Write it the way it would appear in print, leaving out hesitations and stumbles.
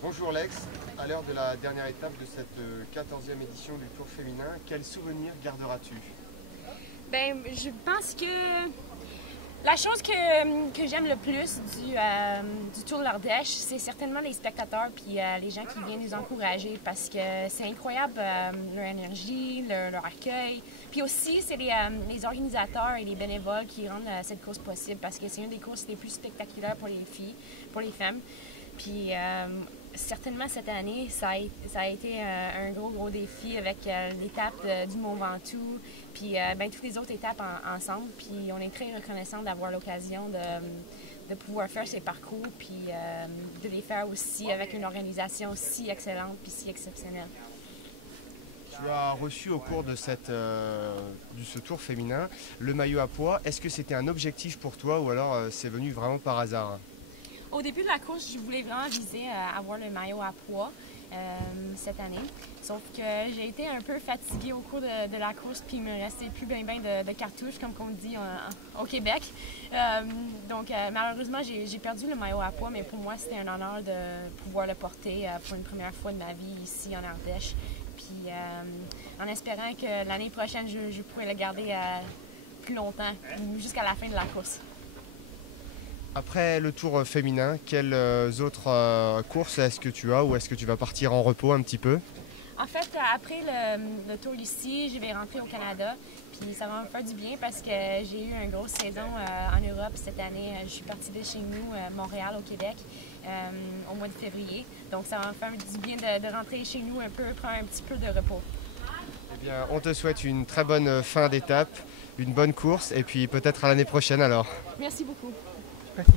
Bonjour Lex, à l'heure de la dernière étape de cette 14e édition du Tour féminin, quel souvenir garderas-tu? Je pense que la chose que j'aime le plus du Tour de l'Ardèche, c'est certainement les spectateurs puis les gens qui viennent nous encourager parce que c'est incroyable leur énergie, leur accueil. Puis aussi, c'est les organisateurs et les bénévoles qui rendent cette course possible parce que c'est une des courses les plus spectaculaires pour les filles, pour les femmes. Puis certainement cette année, ça a été un gros défi avec l'étape du Mont Ventoux, puis toutes les autres étapes ensemble. Puis on est très reconnaissant d'avoir l'occasion de pouvoir faire ces parcours, puis de les faire aussi avec une organisation si excellente puis si exceptionnelle. Tu as reçu au cours de ce tour féminin le maillot à pois. Est-ce que c'était un objectif pour toi ou alors c'est venu vraiment par hasard? Au début de la course, je voulais vraiment viser avoir le maillot à pois cette année. Sauf que j'ai été un peu fatiguée au cours de la course, puis il me restait plus bien de cartouches, comme on dit au Québec. Malheureusement, j'ai perdu le maillot à pois, mais pour moi, c'était un honneur de pouvoir le porter pour une première fois de ma vie ici en Ardèche. Puis en espérant que l'année prochaine, je pourrai le garder plus longtemps, jusqu'à la fin de la course. Après le tour féminin, quelles autres courses est-ce que tu as ou est-ce que tu vas partir en repos un petit peu? En fait, après le tour ici, je vais rentrer au Canada. Puis ça va me faire du bien parce que j'ai eu une grosse saison en Europe cette année. Je suis partie de chez nous, Montréal, au Québec, au mois de février. Donc ça va me faire du bien de rentrer chez nous un peu, prendre un petit peu de repos. Eh bien, on te souhaite une très bonne fin d'étape, une bonne course et puis peut-être à l'année prochaine alors. Merci beaucoup. Merci.